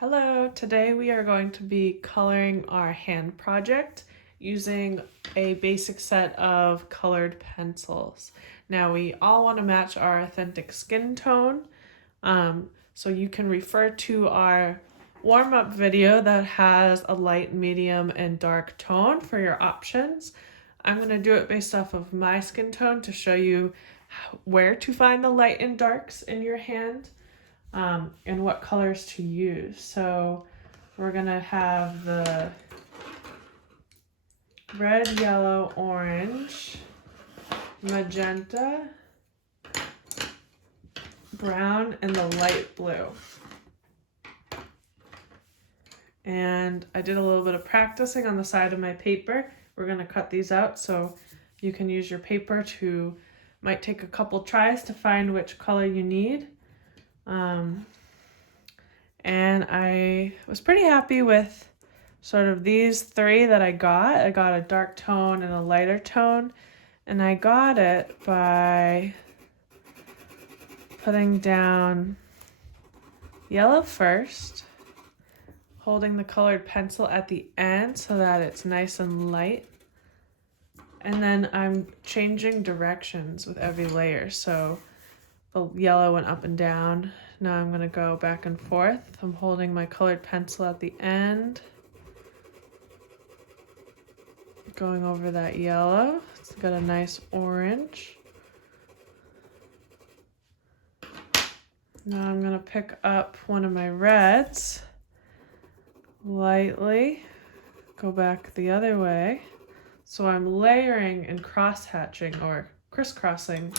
Hello, today we are going to be coloring our hand project using a basic set of colored pencils. Now we all want to match our authentic skin tone, so you can refer to our warm-up video that has a light, medium, and dark tone for your options. I'm going to do it based off of my skin tone to show you where to find the light and darks in your hand. And what colors to use. So we're gonna have the red, yellow, orange, magenta, brown, and the light blue. And I did a little bit of practicing on the side of my paper. We're gonna cut these out so you can use your paper to, might take a couple tries to find which color you need. And I was pretty happy with sort of these three that I got. I got a dark tone and a lighter tone, and I got it by putting down yellow first, holding the colored pencil at the end so that it's nice and light, and then I'm changing directions with every layer. So the yellow went up and down. Now I'm going to go back and forth. I'm holding my colored pencil at the end, going over that yellow. It's got a nice orange. Now I'm going to pick up one of my reds, lightly, go back the other way. So I'm layering and cross-hatching or crisscrossing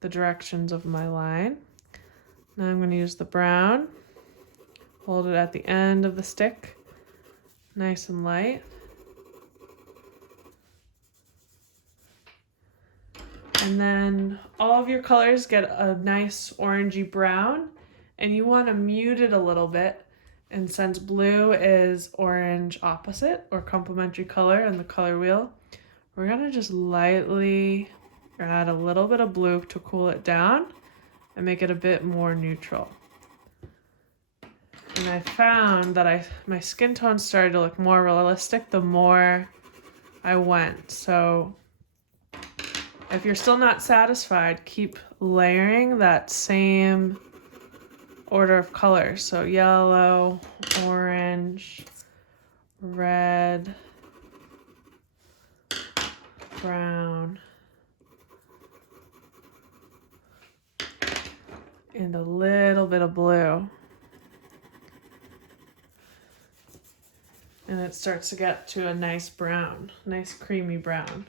the directions of my line. Now I'm going to use the brown, hold it at the end of the stick, nice and light. And then all of your colors get a nice orangey brown, and you want to mute it a little bit. And since blue is orange opposite or complementary color in the color wheel, we're going to just lightly add a little bit of blue to cool it down and make it a bit more neutral. And I found that my skin tone started to look more realistic the more I went. So if you're still not satisfied, keep layering that same order of colors. So yellow, orange, red, brown, and a little bit of blue. And it starts to get to a nice brown, nice creamy brown.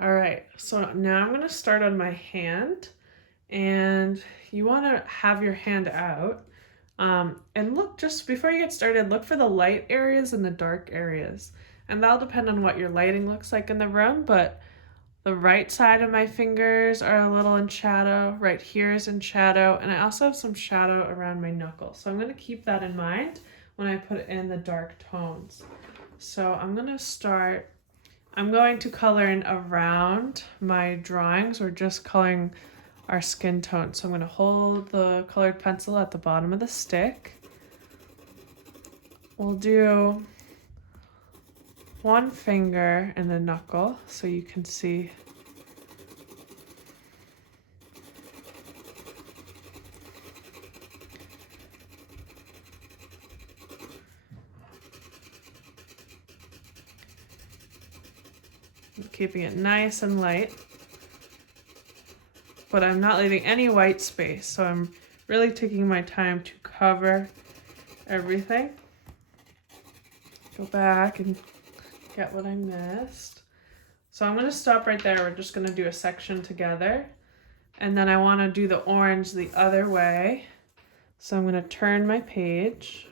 All right, so now I'm gonna start on my hand, and you wanna have your hand out. And look, just before you get started, look for the light areas and the dark areas. And that'll depend on what your lighting looks like in the room, but the right side of my fingers are a little in shadow. Right here is in shadow. And I also have some shadow around my knuckle. So I'm going to keep that in mind when I put in the dark tones. So I'm going to color in around my drawings. We're just coloring our skin tone. So I'm going to hold the colored pencil at the bottom of the stick. We'll do one finger in the knuckle so you can see. Keeping it nice and light, but I'm not leaving any white space, so I'm really taking my time to cover everything. Go back and get what I missed. So I'm going to stop right there. We're just going to do a section together, and then I want to do the orange the other way. So I'm going to turn my page,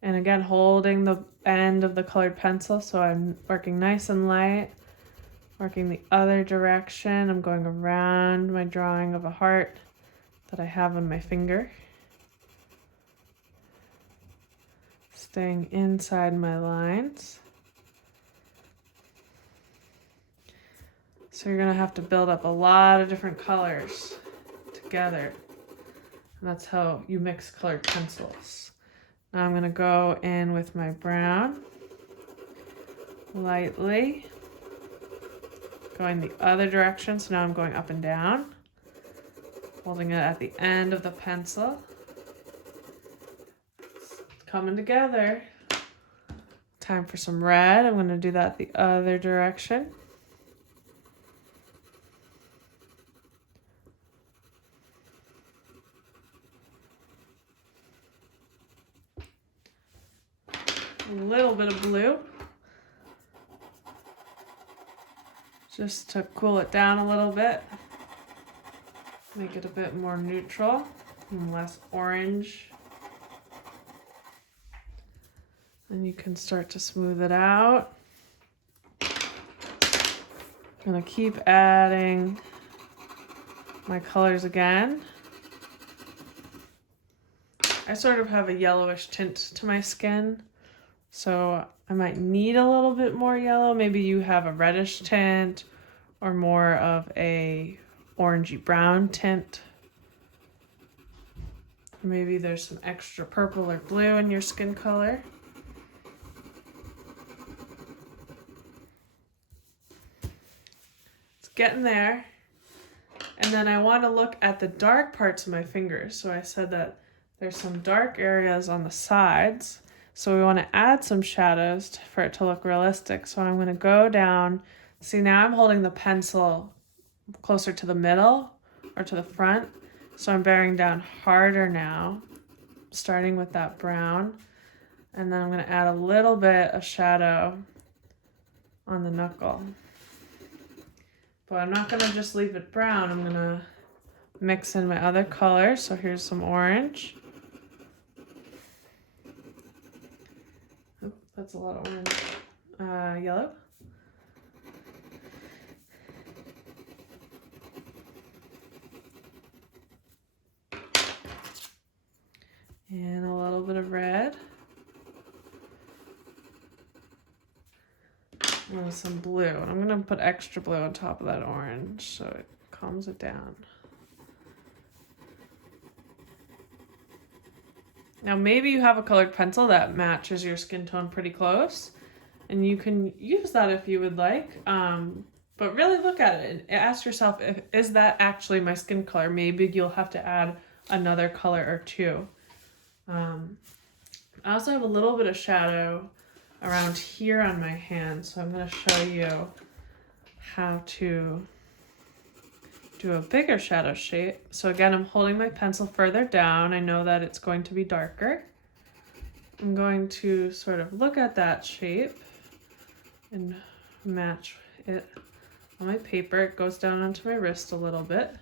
and again holding the end of the colored pencil, so I'm working nice and light, working the other direction. I'm going around my drawing of a heart that I have on my finger, staying inside my lines. So you're going to have to build up a lot of different colors together. And that's how you mix colored pencils. Now I'm gonna go in with my brown, lightly, going the other direction. So now I'm going up and down, holding it at the end of the pencil. It's coming together. Time for some red. I'm gonna do that the other direction. A little bit of blue, just to cool it down a little bit, make it a bit more neutral and less orange. And you can start to smooth it out. I'm gonna keep adding my colors again. I sort of have a yellowish tint to my skin, so I might need a little bit more yellow. Maybe you have a reddish tint or more of a orangey brown tint. Maybe there's some extra purple or blue in your skin color. It's getting there. And then I want to look at the dark parts of my fingers. So I said that there's some dark areas on the sides. So we want to add some shadows for it to look realistic. So I'm going to go down. See, now I'm holding the pencil closer to the middle or to the front. So I'm bearing down harder now, starting with that brown. And then I'm going to add a little bit of shadow on the knuckle. But I'm not going to just leave it brown. I'm going to mix in my other colors. So here's some orange. Oh, that's a lot of orange. Yellow. And a little bit of red. And some blue. And I'm going to put extra blue on top of that orange so it calms it down. Now maybe you have a colored pencil that matches your skin tone pretty close, and you can use that if you would like. But really look at it and ask yourself, is that actually my skin color? Maybe you'll have to add another color or two. I also have a little bit of shadow around here on my hand, so I'm going to show you how to do a bigger shadow shape. So again, I'm holding my pencil further down. I know that it's going to be darker. I'm going to sort of look at that shape and match it on my paper. It goes down onto my wrist a little bit.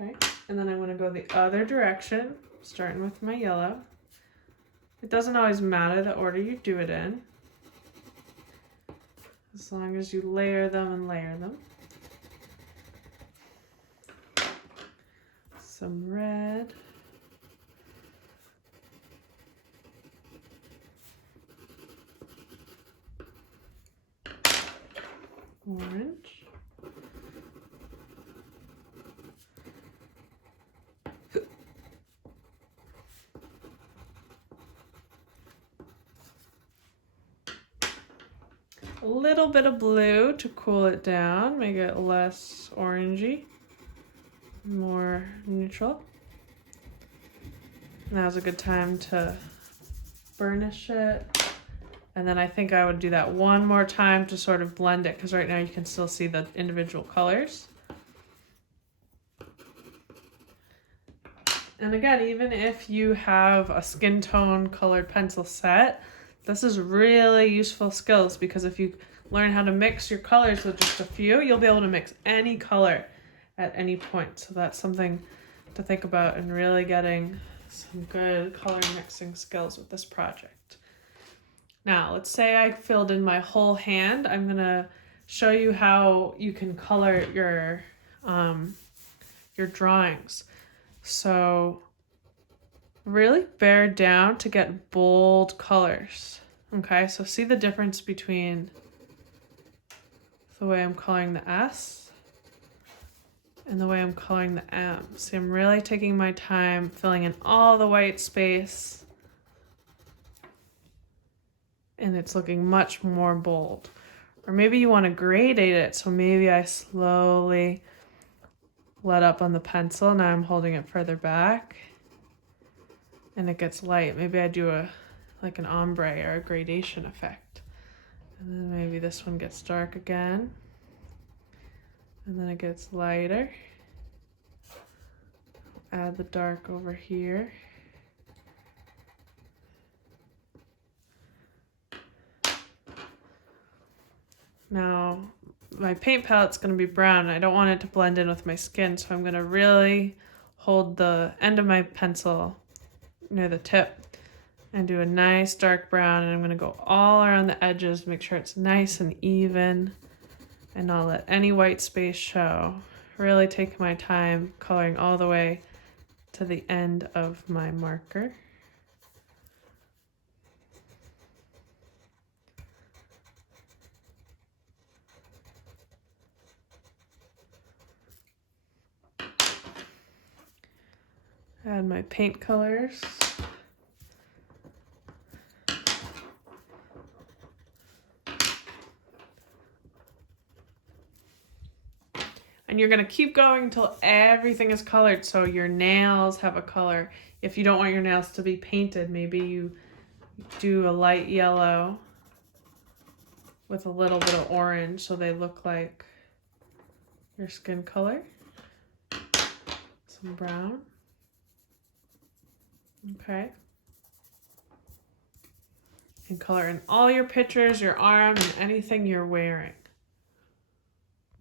Okay, and then I'm going to go the other direction, starting with my yellow. It doesn't always matter the order you do it in, as long as you layer them and layer them. Some red. Orange. A little bit of blue to cool it down, make it less orangey, more neutral. Now's a good time to burnish it. And then I think I would do that one more time to sort of blend it, because right now you can still see the individual colors. And again, even if you have a skin tone colored pencil set, this is really useful skills, because if you learn how to mix your colors with just a few, you'll be able to mix any color at any point. So that's something to think about, and really getting some good color mixing skills with this project. Now, let's say I filled in my whole hand. I'm gonna show you how you can color your drawings. So really bear down to get bold colors. Okay, so see the difference between the way I'm coloring the S in the way I'm coloring the M. See, I'm really taking my time filling in all the white space, and it's looking much more bold. Or maybe you want to gradate it, so maybe I slowly let up on the pencil. Now I'm holding it further back and it gets light. Maybe I do like an ombre or a gradation effect. And then maybe this one gets dark again. And then it gets lighter. Add the dark over here. Now, my paint palette's going to be brown. I don't want it to blend in with my skin, so I'm going to really hold the end of my pencil near the tip and do a nice dark brown, and I'm going to go all around the edges, make sure it's nice and even and not let any white space show. Really take my time coloring all the way to the end of my marker. Add my paint colors. And you're gonna keep going until everything is colored, so your nails have a color. If you don't want your nails to be painted, maybe you do a light yellow with a little bit of orange so they look like your skin color. Some brown. Okay. And color in all your pictures, your arm, and anything you're wearing.